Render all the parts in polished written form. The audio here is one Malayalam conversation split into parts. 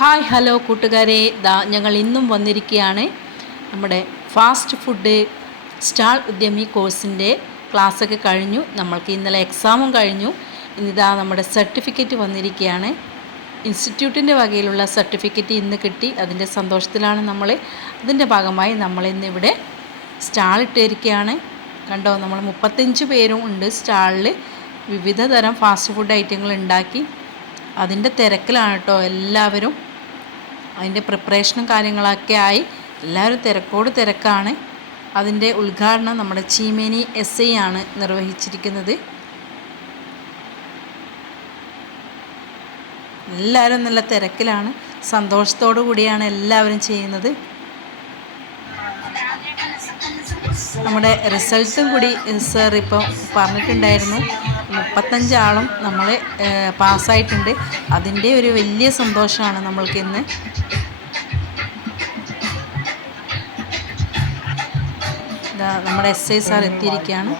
ഹായ് ഹലോ കൂട്ടുകാരെ, ഞങ്ങൾ ഇന്നും വന്നിരിക്കുകയാണ്. നമ്മുടെ ഫാസ്റ്റ് ഫുഡ് സ്റ്റാൾ ഉദ്യമി കോഴ്സിൻ്റെ ക്ലാസ്സൊക്കെ കഴിഞ്ഞു. നമ്മൾക്ക് ഇന്നലെ എക്സാമും കഴിഞ്ഞു. ഇന്നിതാ നമ്മുടെ സർട്ടിഫിക്കറ്റ് വന്നിരിക്കുകയാണ്. ഇൻസ്റ്റിറ്റ്യൂട്ടിൻ്റെ വകയിലുള്ള സർട്ടിഫിക്കറ്റ് ഇന്ന് കിട്ടി. അതിൻ്റെ സന്തോഷത്തിലാണ് നമ്മൾ. അതിൻ്റെ ഭാഗമായി നമ്മളിന്നിവിടെ സ്റ്റാൾ ഇട്ടിരിക്കുകയാണ്. കണ്ടോ, നമ്മൾ 35 പേരും ഉണ്ട് സ്റ്റാളിൽ. വിവിധ തരം ഫാസ്റ്റ് ഫുഡ് ഐറ്റങ്ങൾ ഉണ്ടാക്കി അതിൻ്റെ തിരക്കിലാണ് കേട്ടോ എല്ലാവരും. അതിൻ്റെ പ്രിപ്പറേഷനും കാര്യങ്ങളൊക്കെ ആയി എല്ലാവരും തിരക്കോട് തിരക്കാണ്. അതിൻ്റെ ഉദ്ഘാടനം നമ്മുടെ ചീമേനി SI ആണ് നിർവഹിച്ചിരിക്കുന്നത്. എല്ലാവരും നല്ല തിരക്കിലാണ്, സന്തോഷത്തോടു കൂടിയാണ് എല്ലാവരും ചെയ്യുന്നത്. നമ്മുടെ റിസൾട്ടും കൂടി സർ ഇപ്പം പറഞ്ഞിട്ടുണ്ടായിരുന്നു. 35 ആളും നമ്മൾ പാസ്സായിട്ടുണ്ട്. അതിൻ്റെ ഒരു വലിയ സന്തോഷമാണ് നമ്മൾക്കിന്ന്. നമ്മുടെ SI സാർ എത്തിയിരിക്കുകയാണ്.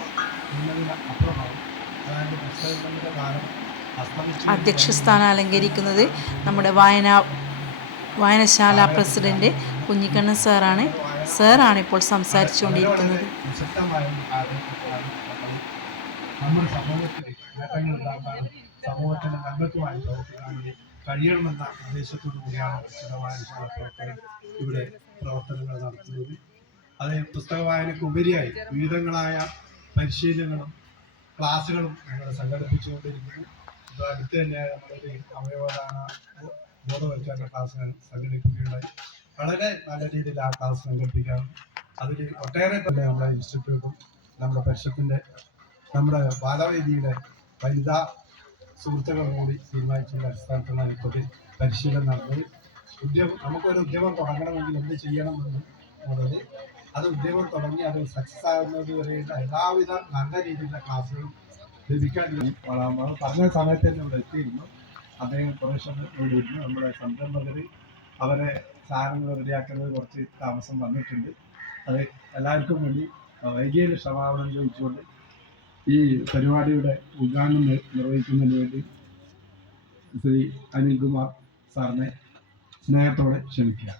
അധ്യക്ഷ സ്ഥാനം അലങ്കരിക്കുന്നത് നമ്മുടെ വായനശാല പ്രസിഡന്റ് കുഞ്ഞിക്കണ്ണൻ സാറാണ്. സാറാണ് ഇപ്പോൾ സംസാരിച്ചുകൊണ്ടിരിക്കുന്നത്. നമ്മുടെ സമൂഹത്തിൽ നേട്ടങ്ങൾ ഉണ്ടാക്കാനും സമൂഹത്തിന് നന്മയ്ക്കുമായി പ്രവർത്തിക്കാനും കഴിയണമെന്ന ഉദ്ദേശത്തോടു കൂടിയാണ് പുസ്തകവായനശാല പ്രവർത്തകർ ഇവിടെ പ്രവർത്തനങ്ങൾ നടത്തുന്നത്. അത് പുസ്തക വായനയ്ക്ക് ഉപരിയായി വിവിധങ്ങളായ പരിശീലനങ്ങളും ക്ലാസ്സുകളും നമ്മൾ സംഘടിപ്പിച്ചുകൊണ്ടിരിക്കുന്നു. ഇപ്പോൾ അടുത്ത് തന്നെ നമ്മളൊരു അവയവദാന ബോധവൽക്കരണ ക്ലാസ് സംഘടിപ്പിക്കുകയുണ്ടായി. വളരെ നല്ല രീതിയിൽ ആ ക്ലാസ് സംഘടിപ്പിക്കാം. അതിൽ ഒട്ടേറെ തന്നെ നമ്മുടെ ഇൻസ്റ്റിറ്റ്യൂട്ടും നമ്മുടെ പരിഷത്തിൻ്റെ നമ്മുടെ ബാലവേദിയുടെ വനിതാ സുഹൃത്തുക്കൾ കൂടി തീരുമാനിച്ചതിൻ്റെ അടിസ്ഥാനത്തിലാണ് ഇപ്പോൾ പരിശീലനം നടന്നത്. നമുക്കൊരു ഉദ്യമം തുടങ്ങണമെങ്കിൽ എന്ത് ചെയ്യണമെന്നുള്ളത് അത് ഉദ്യമം തുടങ്ങി അത് സക്സസ് ആകുന്നത് വരെയുള്ള എല്ലാവിധ നല്ല രീതിയിലുള്ള ക്ലാസ്സുകളും ലഭിക്കാൻ പറഞ്ഞ സമയത്ത് തന്നെ ഇവിടെ എത്തിയിരുന്നു. അദ്ദേഹം കുറേശ്ശെ ഇരുന്നു. നമ്മുടെ സംരംഭകർ അവരെ സാധനങ്ങൾ റെഡിയാക്കുന്നത് കുറച്ച് താമസം വന്നിട്ടുണ്ട്. അത് എല്ലാവർക്കും വേണ്ടി വൈകിയ ക്ഷമാപണം ചോദിച്ചുകൊണ്ട് ഈ പരിപാടിയുടെ ഉദ്ഘാടനം നിർവഹിക്കുന്നതിന് വേണ്ടി ശ്രീ അനിൽകുമാർ സാറിനെ സ്നേഹത്തോടെ ക്ഷണിക്കുക.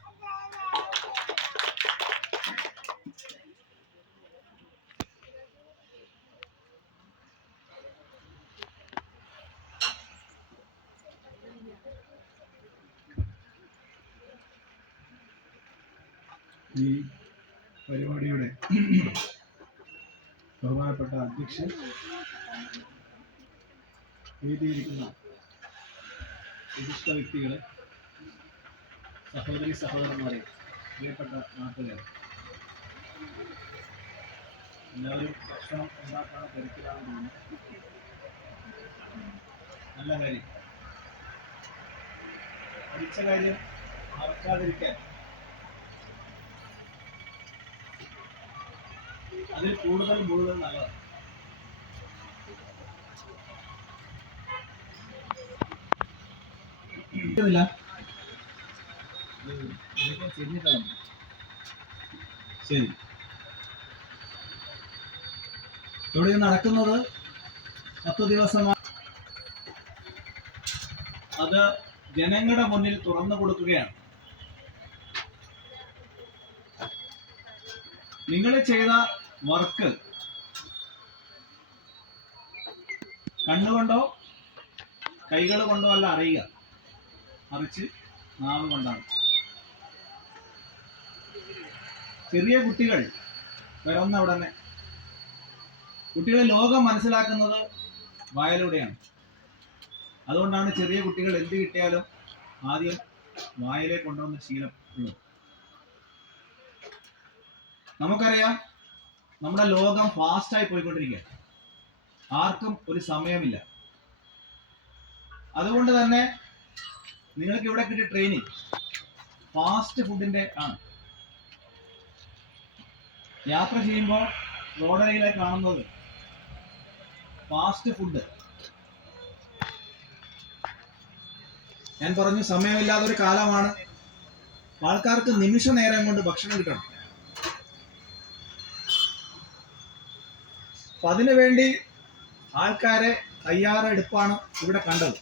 ഈ പരിപാടിയുടെ ബഹുമാനപ്പെട്ട അധ്യക്ഷൻ, എഴുതിയിരിക്കുന്ന വിശിഷ്ട വ്യക്തികളെ, സഹോദരി സഹോദരന്മാരെ, പ്രിയപ്പെട്ട നാട്ടുകാരെ, എല്ലാവരും ഭക്ഷണം ഉണ്ടാക്കാൻ തിരക്കിലാണെന്ന് തോന്നുന്നു. നല്ല കാര്യം. പഠിച്ച കാര്യം മറക്കാതിരിക്കാൻ അതിൽ കൂടുതൽ നല്ലതാണ്. ശരി, ഇവിടെ നടക്കുന്നത് 10 ദിവസമാണ്. അത് ജനങ്ങളുടെ മുന്നിൽ തുറന്നു കൊടുക്കുകയാണ്. നിങ്ങൾ ചെയ്ത വർക്ക് കണ്ണുകൊണ്ടോ കൈകൾ കൊണ്ടോ അല്ല അറിയുക, മറിച്ച് നാവ് കൊണ്ടാണ്. ചെറിയ കുട്ടികൾ പിറന്ന ഉടനെ കുട്ടികളെ ലോകം മനസ്സിലാക്കുന്നത് വായിലൂടെയാണ്. അതുകൊണ്ടാണ് ചെറിയ കുട്ടികൾ എന്ത് കിട്ടിയാലും ആദ്യം വായിലെ കൊണ്ടുവന്ന ശീലം ഉള്ളത്. നമുക്കറിയാം, നമ്മുടെ ലോകം ഫാസ്റ്റായി പോയിക്കൊണ്ടിരിക്കുക. ആർക്കും ഒരു സമയമില്ല. അതുകൊണ്ട് തന്നെ നിങ്ങൾക്ക് ഇവിടെ കിട്ടിയ ട്രെയിനിങ് ഫാസ്റ്റ് ഫുഡിന്റെ ആണ്. യാത്ര ചെയ്യുമ്പോൾ റോഡരികിലായി കാണുന്നത് ഫാസ്റ്റ് ഫുഡ്. ഞാൻ പറഞ്ഞു, സമയമില്ലാത്തൊരു കാലമാണ്. ആൾക്കാർക്ക് നിമിഷ നേരം കൊണ്ട് ഭക്ഷണം കിട്ടണം. അപ്പൊ അതിനുവേണ്ടി ആൾക്കാരെ തയ്യാറെടുപ്പാണ് ഇവിടെ കണ്ടത്.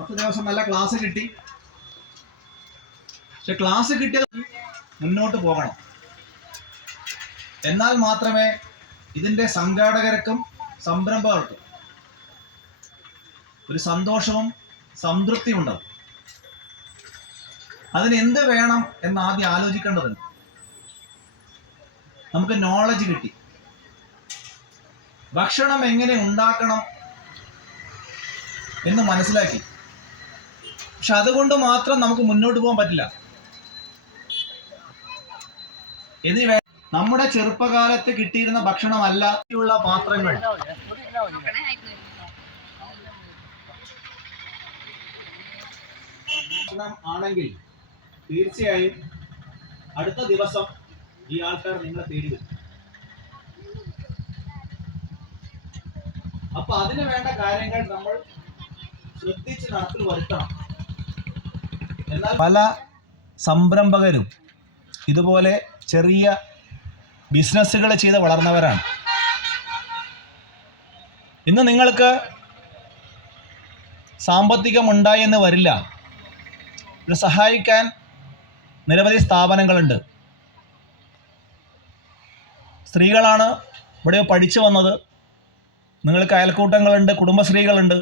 10 ദിവസം നല്ല ക്ലാസ് കിട്ടി. പക്ഷെ ക്ലാസ് കിട്ടിയത് മുന്നോട്ട് പോകണം. എന്നാൽ മാത്രമേ ഇതിൻ്റെ സംഘാടകർക്കും സംരംഭകർക്കും ഒരു സന്തോഷവും സംതൃപ്തിയും ഉണ്ടാവും. അതിന് എന്ത് വേണം എന്ന് ആദ്യം ആലോചിക്കേണ്ടതുണ്ട്. നമുക്ക് നോളജ് കിട്ടി, ഭക്ഷണം എങ്ങനെ ഉണ്ടാക്കണം എന്ന് മനസ്സിലാക്കി. പക്ഷെ അതുകൊണ്ട് മാത്രം നമുക്ക് മുന്നോട്ട് പോകാൻ പറ്റില്ല. ഇതിന് നമ്മുടെ ചെറുപ്പകാലത്ത് കിട്ടിയിരുന്ന ഭക്ഷണമല്ല ഉള്ള പാത്രങ്ങൾ ആണെങ്കിൽ തീർച്ചയായും അടുത്ത ദിവസം ഈ ആൾക്കാർ നിങ്ങളെ തേടി വരും. അപ്പൊ അതിന് വേണ്ട കാര്യങ്ങൾ നമ്മൾ ശ്രദ്ധിച്ച് നടപ്പിൽ വരുത്തണം. എന്നാൽ പല സംരംഭകരും ഇതുപോലെ ചെറിയ ബിസിനസ്സുകൾ ചെയ്ത് വളർന്നവരാണ്. ഇന്ന് നിങ്ങൾക്ക് സാമ്പത്തികമുണ്ടായി എന്ന് വരില്ല. ഇത് സഹായിക്കാൻ നിരവധി സ്ഥാപനങ്ങളുണ്ട്. സ്ത്രീകളാണ് ഇവിടെ പഠിച്ചു വന്നത്. നിങ്ങൾക്ക് അയൽക്കൂട്ടങ്ങളുണ്ട്, കുടുംബശ്രീകളുണ്ട്.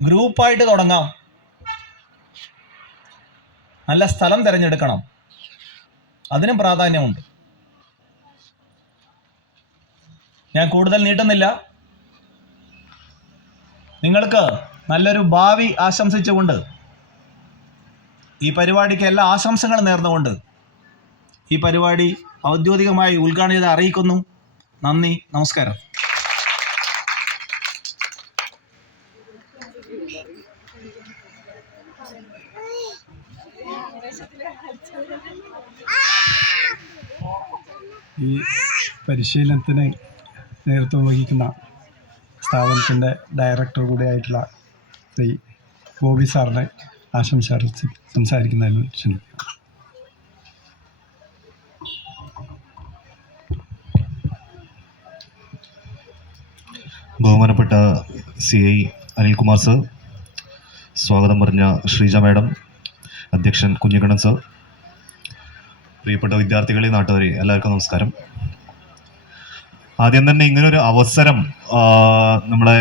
ഗ്രൂപ്പായിട്ട് തുടങ്ങാം. നല്ല സ്ഥലം തിരഞ്ഞെടുക്കണം, അതിനും പ്രാധാന്യമുണ്ട്. ഞാൻ കൂടുതൽ നീട്ടുന്നില്ല. നിങ്ങൾക്ക് നല്ലൊരു ഭാവി ആശംസിച്ചുകൊണ്ട്, ഈ പരിപാടിക്ക് എല്ലാ ആശംസകളും നേർന്നുകൊണ്ട് ഈ പരിപാടി ഔദ്യോഗികമായി ഉദ്ഘാടനം ചെയ്ത് അറിയിക്കുന്നു. നന്ദി, നമസ്കാരം. ഈ പരിശീലനത്തിന് നേതൃത്വം വഹിക്കുന്ന സ്ഥാപനത്തിൻ്റെ ഡയറക്ടർ കൂടിയായിട്ടുള്ള ശ്രീ ഗോപി സാറിനെ ആശംസ അറിയിച്ച് സംസാരിക്കുന്നതിന് ക്ഷണിക്കുന്നു. ബഹുമാനപ്പെട്ട CI അനിൽകുമാർ സർ, സ്വാഗതം പറഞ്ഞ ശ്രീജ മാഡം, അധ്യക്ഷൻ കുഞ്ഞിക്കണ്ണൻ സർ, പ്രിയപ്പെട്ട വിദ്യാർത്ഥികളെ, നാട്ടുകാരെ, എല്ലാവർക്കും നമസ്കാരം. ആദ്യം തന്നെ ഇങ്ങനൊരു അവസരം നമ്മളെ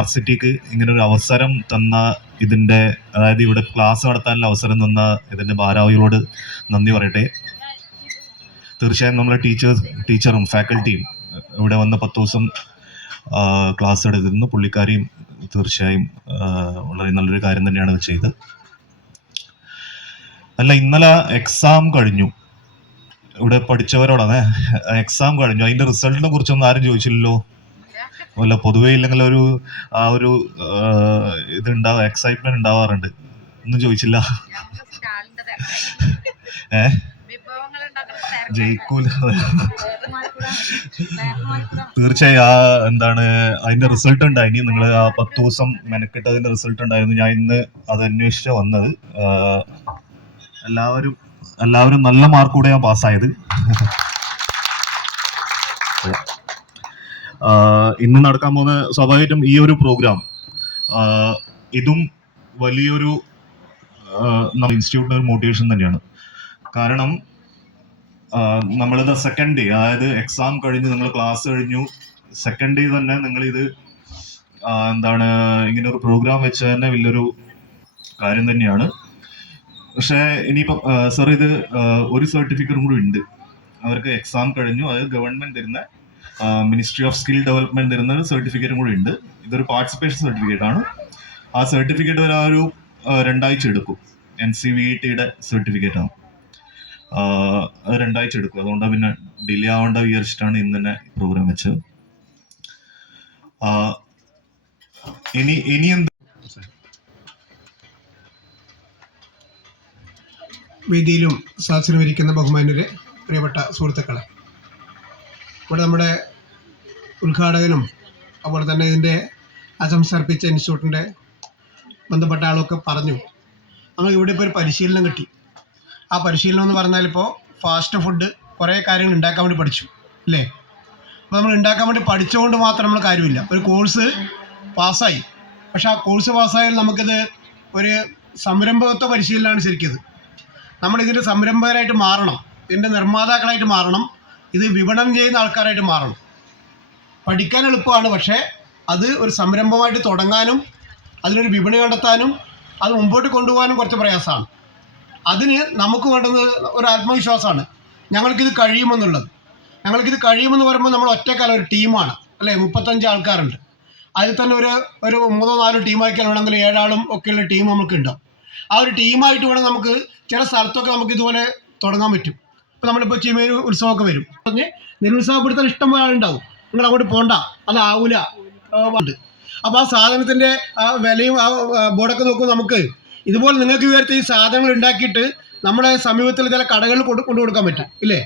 RCTക്ക് ഇങ്ങനൊരു അവസരം തന്ന ഇതിൻ്റെ, അതായത് ഇവിടെ ക്ലാസ് നടത്താനുള്ള അവസരം തന്ന ഇതിൻ്റെ ഭാരവാഹികളോട് നന്ദി പറയട്ടെ. തീർച്ചയായും നമ്മളെ ടീച്ചറും ഫാക്കൽറ്റിയും ഇവിടെ വന്ന് 10 ദിവസം ക്ലാസ് എടുത്തിരുന്നു. പുള്ളിക്കാരിയും തീർച്ചയായും വളരെ നല്ലൊരു കാര്യം തന്നെയാണ് ഇത് ചെയ്തത്. അല്ല, ഇന്നലെ എക്സാം കഴിഞ്ഞു. ഇവിടെ പഠിച്ചവരോടാണ് എക്സാം കഴിഞ്ഞു. അതിൻ്റെ റിസൾട്ടിനെ കുറിച്ചൊന്നും ആരും ചോദിച്ചില്ലല്ലോ. അല്ല, പൊതുവേ ഇല്ലെങ്കിൽ ഒരു ഇതുണ്ടാവും, എക്സൈറ്റ്മെന്റ് ഉണ്ടാവാറുണ്ട്. ഒന്നും ചോദിച്ചില്ല. ജയിക്കൂല. തീർച്ചയായും അതിന്റെ റിസൾട്ട് ഉണ്ടായി. നിങ്ങൾ ആ 10 ദിവസം മെനക്കെട്ട് അതിന്റെ റിസൾട്ട് ഉണ്ടായിരുന്നു. ഞാൻ ഇന്ന് അത് അന്വേഷിച്ച വന്നത്. എല്ലാവരും നല്ല മാർക്കോടെ ഞാൻ പാസ്സായത്. ഇന്ന് നടക്കാൻ പോകുന്ന സ്വാഭാവികമായിട്ടും ഈ ഒരു പ്രോഗ്രാം ഇതും വലിയൊരു ഇൻസ്റ്റിറ്റ്യൂട്ടിന് ഒരു മോട്ടിവേഷൻ തന്നെയാണ്. കാരണം നമ്മളിത് സെക്കൻഡ് ഡേ, അതായത് എക്സാം കഴിഞ്ഞ് നിങ്ങൾ ക്ലാസ് കഴിഞ്ഞു, സെക്കൻഡ് ഡേ തന്നെ നിങ്ങളിത് ഇങ്ങനെ ഒരു പ്രോഗ്രാം വെച്ച് തന്നെ വലിയൊരു കാര്യം തന്നെയാണ്. പക്ഷേ ഇനിയിപ്പം സർ, ഇത് ഒരു സർട്ടിഫിക്കറ്റും കൂടി ഉണ്ട്. അവർക്ക് എക്സാം കഴിഞ്ഞു, അത് ഗവൺമെന്റ് തരുന്ന മിനിസ്ട്രി ഓഫ് സ്കിൽ ഡെവലപ്മെന്റ് തരുന്ന ഒരു സർട്ടിഫിക്കറ്റും കൂടി ഉണ്ട്. ഇതൊരു പാർട്ടിസിപ്പേഷൻ സർട്ടിഫിക്കറ്റ് ആണ്. ആ സർട്ടിഫിക്കറ്റ് വരെ ഒരു 2 ആഴ്ച എടുക്കും. NCVT-യുടെ സർട്ടിഫിക്കറ്റ് ആണ്. 2 ആഴ്ച എടുക്കും. അതുകൊണ്ട് പിന്നെ ഡിലേ ആവേണ്ട വിചാരിച്ചിട്ടാണ് ഇന്ന് തന്നെ പ്രോഗ്രാം വെച്ചത്. ഇനി എന്ത് വേദിയിലും സാക്ഷരമിരിക്കുന്ന ബഹുമാന്യരെ, പ്രിയപ്പെട്ട സുഹൃത്തുക്കളെ, ഇവിടെ നമ്മുടെ ഉദ്ഘാടകനും അതുപോലെ തന്നെ ഇതിൻ്റെ ആശംസ അർപ്പിച്ച ഇൻസ്റ്റിറ്റ്യൂട്ടിൻ്റെ ബന്ധപ്പെട്ട ആളൊക്കെ പറഞ്ഞു. നമുക്ക് ഇവിടെ ഇപ്പോൾ ഒരു പരിശീലനം കിട്ടി. ആ പരിശീലനം എന്ന് പറഞ്ഞാൽ ഇപ്പോൾ ഫാസ്റ്റ് ഫുഡ് കുറേ കാര്യങ്ങൾ ഉണ്ടാക്കാൻ വേണ്ടി പഠിച്ചു, അല്ലേ? അപ്പോൾ നമ്മൾ ഉണ്ടാക്കാൻ വേണ്ടി പഠിച്ചുകൊണ്ട് മാത്രം നമ്മൾ കാര്യമില്ല. ഒരു കോഴ്സ് പാസ്സായി, പക്ഷെ ആ കോഴ്സ് പാസ്സായാൽ നമുക്കിത് ഒരു സംരംഭകത്വ പരിശീലനമാണ് ശരിക്കത്. നമ്മളിതിൻ്റെ സംരംഭകരായിട്ട് മാറണം, ഇതിൻ്റെ നിർമ്മാതാക്കളായിട്ട് മാറണം, ഇത് വിപണനം ചെയ്യുന്ന ആൾക്കാരായിട്ട് മാറണം. പഠിക്കാൻ എളുപ്പമാണ്, പക്ഷേ അത് ഒരു സംരംഭമായിട്ട് തുടങ്ങാനും അതിനൊരു വിപണി കണ്ടെത്താനും അത് മുമ്പോട്ട് കൊണ്ടുപോകാനും കുറച്ച് പ്രയാസമാണ്. അതിന് നമുക്ക് വേണ്ടത് ഒരു ആത്മവിശ്വാസമാണ്, ഞങ്ങൾക്കിത് കഴിയുമെന്നുള്ളത്. ഞങ്ങൾക്കിത് കഴിയുമെന്ന് പറയുമ്പോൾ നമ്മൾ ഒറ്റക്കാല ഒരു ടീമാണ് അല്ലേ, 35 ആൾക്കാരുണ്ട്. അതിൽ തന്നെ ഒരു 3-4 ടീമാക്കിയാൽ വേണമെങ്കിൽ 7 ആളും ഒക്കെയുള്ള ടീം നമുക്കുണ്ടാവും. ആ ഒരു ടീമായിട്ട് വേണം നമുക്ക് ചില സ്ഥലത്തൊക്കെ നമുക്ക് ഇതുപോലെ തുടങ്ങാൻ പറ്റും. ഇപ്പോൾ നമ്മളിപ്പോൾ ചീമേൽ ഉത്സവമൊക്കെ വരും, പറഞ്ഞ് നിരുത്സാഹപ്പെടുത്താൻ ഇഷ്ടം പോലെ ആളുണ്ടാവും, നിങ്ങൾ അങ്ങോട്ട് പോകണ്ട, അതാവൂല ഉണ്ട്. അപ്പോൾ ആ സാധനത്തിൻ്റെ ആ വിലയും ആ ബോർഡൊക്കെ നോക്കുമ്പോൾ നമുക്ക് ഇതുപോലെ നിങ്ങൾക്ക് വിചാരിച്ച ഈ സാധനങ്ങൾ ഉണ്ടാക്കിയിട്ട് നമ്മുടെ സമീപത്തിൽ ചില കടകളിൽ കൊണ്ടു കൊടുക്കാൻ പറ്റും ഇല്ലേ.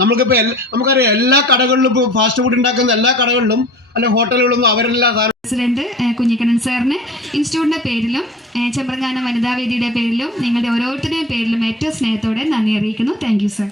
നമുക്കിപ്പോൾ നമുക്കറിയാം എല്ലാ കടകളിലും ഇപ്പോൾ ഫാസ്റ്റ് ഫുഡ് ഉണ്ടാക്കുന്ന എല്ലാ കടകളിലും അല്ലെ ഹോട്ടലുകളൊന്നും അവരെല്ലാം പ്രസിഡന്റ് കുഞ്ഞിക്കണ്ണൻ സാറിന് ഇൻസ്റ്റിറ്റ്യൂട്ടിന്റെ പേരിലും ചെമ്പ്രങ്ങാനം വനിതാവേദിയുടെ പേരിലും നിങ്ങളുടെ ഓരോരുത്തരുടെയും പേരിലും ഏറ്റവും സ്നേഹത്തോടെ നന്ദി അറിയിക്കുന്നു. Thank you sir.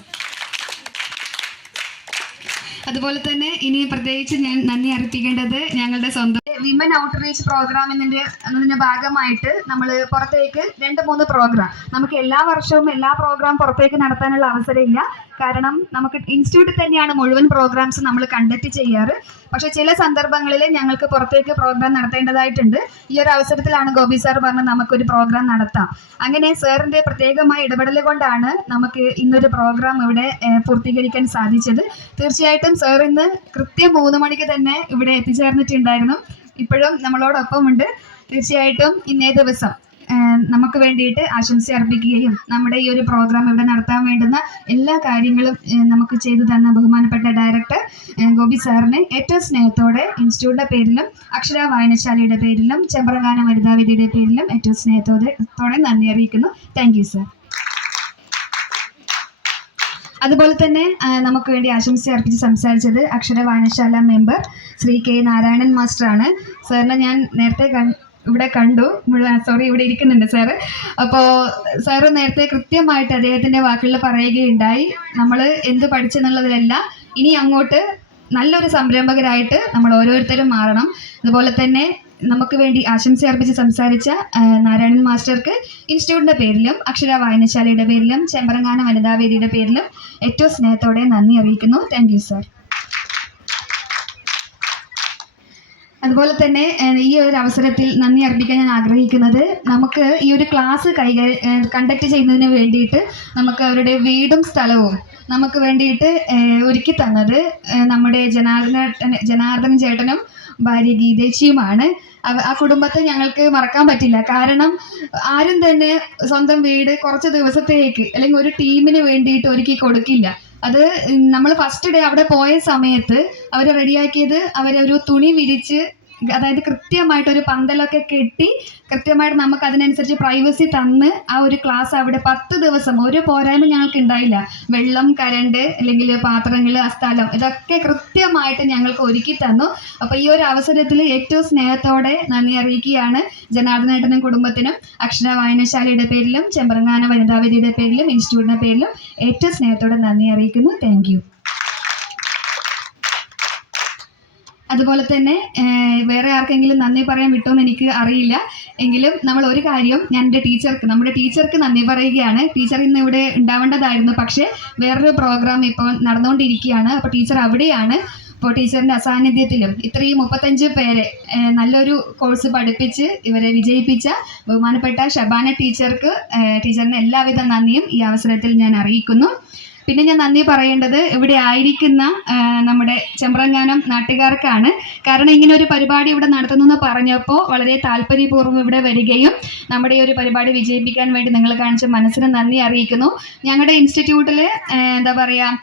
അതുപോലെ തന്നെ ഇനി പ്രത്യേകിച്ച് ഞാൻ നന്ദി അർപ്പിക്കേണ്ടത് ഞങ്ങളുടെ സ്വന്തം വിമൻ ഔട്ട്റീച്ച് പ്രോഗ്രാം എന്നതിന്റെ ഭാഗമായിട്ട് നമ്മൾ പുറത്തേക്ക് 2-3 പ്രോഗ്രാം, നമുക്ക് എല്ലാ വർഷവും എല്ലാ പ്രോഗ്രാം പുറത്തേക്ക് നടത്താനുള്ള അവസരമില്ല. കാരണം നമുക്ക് ഇൻസ്റ്റിറ്റ്യൂട്ടിൽ തന്നെയാണ് മുഴുവൻ പ്രോഗ്രാംസ് നമ്മൾ കണ്ടക്ട് ചെയ്യാറ്. പക്ഷേ ചില സന്ദർഭങ്ങളിൽ ഞങ്ങൾക്ക് പുറത്തേക്ക് പ്രോഗ്രാം നടത്തേണ്ടതായിട്ടുണ്ട്. ഈ ഒരു അവസരത്തിലാണ് ഗോപി സാർ പറഞ്ഞത് നമുക്കൊരു പ്രോഗ്രാം നടത്താം. അങ്ങനെ സാറിൻ്റെ പ്രത്യേകമായ ഇടപെടൽ കൊണ്ടാണ് നമുക്ക് ഇന്നൊരു പ്രോഗ്രാം ഇവിടെ പൂർത്തീകരിക്കാൻ സാധിച്ചത്. തീർച്ചയായിട്ടും സാർ ഇന്ന് കൃത്യം 3 മണിക്ക് തന്നെ ഇവിടെ എത്തിച്ചേർന്നിട്ടുണ്ടായിരുന്നു. ഇപ്പോഴും നമ്മളോടൊപ്പമുണ്ട്. തീർച്ചയായിട്ടും ഇന്നേ ദിവസം നമുക്ക് വേണ്ടിയിട്ട് ആശംസ അർപ്പിക്കുകയും നമ്മുടെ ഈ ഒരു പ്രോഗ്രാം ഇവിടെ നടത്താൻ വേണ്ടുന്ന എല്ലാ കാര്യങ്ങളും നമുക്ക് ചെയ്തു തന്ന ബഹുമാനപ്പെട്ട ഡയറക്ടർ ഗോപി സാറിനെ ഏറ്റവും സ്നേഹത്തോടെ ഇൻസ്റ്റിറ്റ്യൂട്ടിൻ്റെ പേരിലും അക്ഷര വായനശാലയുടെ പേരിലും ചെമ്പ്രങ്ങാനം വനിതാവേദിയുടെ പേരിലും ഏറ്റവും സ്നേഹത്തോടെ നന്ദി അറിയിക്കുന്നു. Thank you sir. അതുപോലെ തന്നെ നമുക്ക് വേണ്ടി ആശംസ അർപ്പിച്ച് സംസാരിച്ചത് അക്ഷര വായനശാല മെമ്പർ ശ്രീ കെ നാരായണൻ മാസ്റ്ററാണ്. സാറിനെ ഞാൻ നേരത്തെ ഇവിടെ കണ്ടു, ഇവിടെ ഇരിക്കുന്നുണ്ട് സാറ്. അപ്പോൾ സാറ് നേരത്തെ കൃത്യമായിട്ട് അദ്ദേഹത്തിൻ്റെ വാക്കുകളിൽ പറയുകയുണ്ടായി, നമ്മൾ എന്ത് പഠിച്ചെന്നുള്ളതിലല്ല ഇനി അങ്ങോട്ട് നല്ലൊരു സംരംഭകരായിട്ട് നമ്മൾ ഓരോരുത്തരും മാറണം. അതുപോലെ തന്നെ നമുക്ക് വേണ്ടി ആശംസ അർപ്പിച്ച് സംസാരിച്ച നാരായണൻ മാസ്റ്റർക്ക് ഇൻസ്റ്റിറ്റ്യൂട്ടിൻ്റെ പേരിലും അക്ഷര വായനശാലയുടെ പേരിലും ചെമ്പരങ്ങാനം വനിതാവേദിയുടെ പേരിലും ഏറ്റവും സ്നേഹത്തോടെ നന്ദി അറിയിക്കുന്നു. Thank you sir. അതുപോലെ തന്നെ ഈ ഒരു അവസരത്തിൽ നന്ദി അർപ്പിക്കാൻ ഞാൻ ആഗ്രഹിക്കുന്നത്, നമുക്ക് ഈ ഒരു ക്ലാസ് കണ്ടക്ട് ചെയ്യുന്നതിന് വേണ്ടിയിട്ട് നമുക്ക് അവരുടെ വീടും സ്ഥലവും നമുക്ക് വേണ്ടിയിട്ട് ഒരുക്കി തന്നത് നമ്മുടെ ജനാർദ്ദനൻ ചേട്ടനും ഭാര്യ ഗീതേച്ചിയുമാണ്. ആ കുടുംബത്തെ ഞങ്ങൾക്ക് മറക്കാൻ പറ്റില്ല. കാരണം ആരും തന്നെ സ്വന്തം വീട് കുറച്ച് ദിവസത്തേക്ക് അല്ലെങ്കിൽ ഒരു ടീമിന് വേണ്ടിയിട്ട് ഒരുക്കി കൊടുക്കില്ല. അത് നമ്മൾ ഫസ്റ്റ് ഡേ അവിടെ പോയ സമയത്ത് അവർ റെഡിയാക്കിയത് അവരൊരു തുണി വിരിച്ച്, അതായത് കൃത്യമായിട്ടൊരു പന്തലൊക്കെ കെട്ടി കൃത്യമായിട്ട് നമുക്ക് അതിനനുസരിച്ച് പ്രൈവസി തന്ന് ആ ഒരു ക്ലാസ് അവിടെ 10 ദിവസം ഒരു പോരായ്മ ഞങ്ങൾക്ക് ഉണ്ടായില്ല. വെള്ളം, കരണ്ട്, അല്ലെങ്കിൽ പാത്രങ്ങൾ, ആ സ്ഥലം, ഇതൊക്കെ കൃത്യമായിട്ട് ഞങ്ങൾക്ക് ഒരുക്കി തന്നു. അപ്പോൾ ഈ ഒരു അവസരത്തിൽ ഏറ്റവും സ്നേഹത്തോടെ നന്ദി അറിയിക്കുകയാണ് ജനാർദ്ദനേട്ടനും കുടുംബത്തിനും അക്ഷര വായനശാലയുടെ പേരിലും ചെമ്പരങ്ങാനം വനിതാവേദിയുടെ പേരിലും ഇൻസ്റ്റിറ്റ്യൂട്ടിൻ്റെ പേരിലും ഏറ്റവും സ്നേഹത്തോടെ നന്ദി അറിയിക്കുന്നു. Thank you. അതുപോലെ തന്നെ വേറെ ആർക്കെങ്കിലും നന്ദി പറയാൻ വിട്ടോന്ന് എനിക്ക് അറിയില്ല. എങ്കിലും നമ്മൾ ഒരു കാര്യം നമ്മുടെ ടീച്ചർക്ക് നന്ദി പറയുകയാണ്. ടീച്ചർ ഇന്ന് ഇവിടെ ഉണ്ടാവേണ്ടതായിരുന്നു, പക്ഷേ വേറൊരു പ്രോഗ്രാം ഇപ്പോൾ നടന്നുകൊണ്ടിരിക്കുകയാണ്. അപ്പോൾ ടീച്ചർ അവിടെയാണ്. അപ്പോൾ ടീച്ചറിൻ്റെ അസാന്നിധ്യത്തിലും ഇത്രയും 35 പേരെ നല്ലൊരു കോഴ്സ് പഠിപ്പിച്ച് ഇവരെ വിജയിപ്പിച്ച ബഹുമാനപ്പെട്ട ഷബാന ടീച്ചറിന് എല്ലാവിധ നന്ദിയും ഈ അവസരത്തിൽ ഞാൻ അറിയിക്കുന്നു. പിന്നെ ഞാൻ നന്ദി പറയേണ്ടത് ഇവിടെ ആയിരിക്കുന്ന നമ്മുടെ ചെമ്പ്രങ്ങാനം നാട്ടുകാർക്കാണ്. കാരണം ഇങ്ങനെ ഒരു പരിപാടി ഇവിടെ നടത്തുന്നു എന്ന് പറഞ്ഞപ്പോൾ വളരെ താല്പര്യപൂർവ്വം ഇവിടെ വരികയും നമ്മുടെ ഈ ഒരു പരിപാടി വിജയിപ്പിക്കാൻ വേണ്ടി നിങ്ങൾ കാണിച്ച മനസ്സിന് നന്ദി അറിയിക്കുന്നു. ഞങ്ങളുടെ ഇൻസ്റ്റിറ്റ്യൂട്ടിൽ എന്താ പറയുക,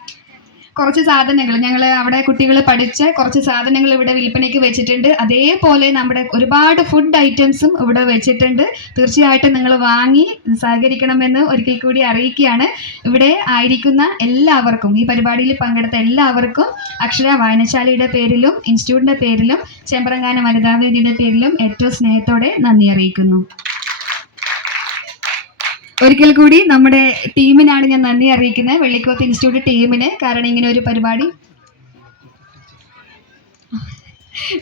കുറച്ച് സാധനങ്ങൾ ഞങ്ങൾ അവിടെ കുട്ടികൾ പഠിച്ച കുറച്ച് സാധനങ്ങൾ ഇവിടെ വിൽപ്പനയ്ക്ക് വെച്ചിട്ടുണ്ട്. അതേപോലെ നമ്മുടെ ഒരുപാട് ഫുഡ് ഐറ്റംസും ഇവിടെ വെച്ചിട്ടുണ്ട്. തീർച്ചയായിട്ടും നിങ്ങൾ വാങ്ങി സഹകരിക്കണമെന്ന് ഒരിക്കൽ കൂടി അറിയിക്കുകയാണ്. ഇവിടെ ആയിരിക്കുന്ന എല്ലാവർക്കും, ഈ പരിപാടിയിൽ പങ്കെടുത്ത എല്ലാവർക്കും അക്ഷര വായനശാലയുടെ പേരിലും ഇൻസ്റ്റിറ്റ്യൂട്ടിൻ്റെ പേരിലും ചെമ്പരങ്ങാനം വനിതാവേദിയുടെ പേരിലും ഏറ്റവും സ്നേഹത്തോടെ നന്ദി അറിയിക്കുന്നു. ഒരിക്കൽ കൂടി നമ്മുടെ ടീമിനാണ് ഞാൻ നന്ദി അറിയിക്കുന്നത്, വെള്ളിക്കോത്ത് ഇൻസ്റ്റിറ്റ്യൂട്ട് ടീമിന്. കാരണം ഇങ്ങനെ ഒരു പരിപാടി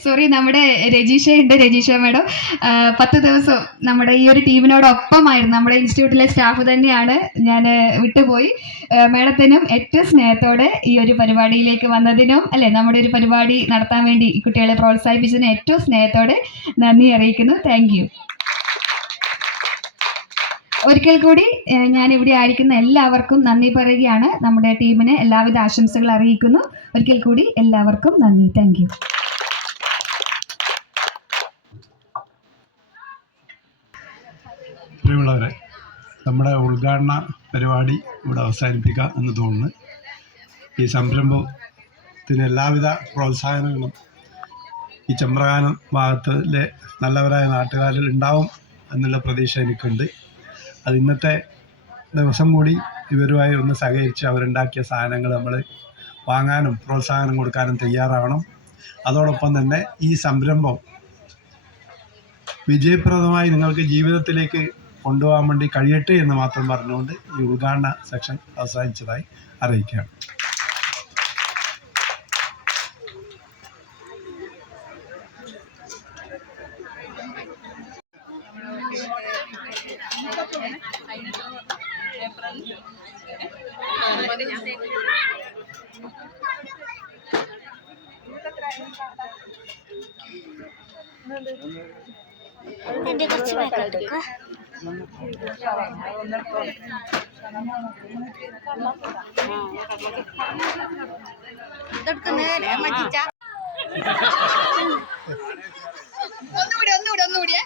സോറി, നമ്മുടെ രജീഷ മാഡം 10 ദിവസം നമ്മുടെ ഈ ഒരു ടീമിനോടൊപ്പമായിരുന്നു. നമ്മുടെ ഇൻസ്റ്റിറ്റ്യൂട്ടിലെ സ്റ്റാഫ് തന്നെയാണ്. ഞാൻ വിട്ടുപോയി. മാഡത്തിനും ഏറ്റവും സ്നേഹത്തോടെ ഈ ഒരു പരിപാടിയിലേക്ക് വന്നതിനും നമ്മുടെ ഒരു പരിപാടി നടത്താൻ വേണ്ടി ഈ കുട്ടികളെ പ്രോത്സാഹിപ്പിച്ചതിനും ഏറ്റവും സ്നേഹത്തോടെ നന്ദി അറിയിക്കുന്നു. Thank you. ഒരിക്കൽ കൂടി ഞാൻ ഇവിടെ ആയിരിക്കുന്ന എല്ലാവർക്കും നന്ദി പറയുകയാണ്. നമ്മുടെ ടീമിന് എല്ലാവിധ ആശംസകൾ അറിയിക്കുന്നു. ഒരിക്കൽ കൂടി എല്ലാവർക്കും നന്ദി. Thank you. പ്രിയമുള്ളവരെ, നമ്മുടെ ഉദ്ഘാടന പരിപാടി ഇവിടെ അവസാനിപ്പിക്കുക എന്ന് തോന്നുന്നു. ഈ സംരംഭത്തിന് എല്ലാവിധ പ്രോത്സാഹനങ്ങളും ഈ ചെമ്പ്രകാനം ഭാഗത്തിലെ നല്ലവരായ നാട്ടുകാരിൽ ഉണ്ടാവും എന്നുള്ള പ്രതീക്ഷ എനിക്കുണ്ട്. അത് ഇന്നത്തെ ദിവസം കൂടി ഇവരുമായി ഒന്ന് സഹകരിച്ച് അവരുണ്ടാക്കിയ സാധനങ്ങൾ നമ്മൾ വാങ്ങാനും പ്രോത്സാഹനം കൊടുക്കാനും തയ്യാറാവണം. അതോടൊപ്പം തന്നെ ഈ സംരംഭം വിജയപ്രദമായി നിങ്ങൾക്ക് ജീവിതത്തിലേക്ക് കൊണ്ടുപോകാൻ വേണ്ടി കഴിയട്ടെ എന്ന് മാത്രം പറഞ്ഞുകൊണ്ട് ഈ ഉദ്ഘാടന സെക്ഷൻ അവസാനിച്ചതായി അറിയിക്കുകയാണ്. എൻ്റെ കുറച്ച് പേക്കെടുക്കുക. ഒന്നുകൂടി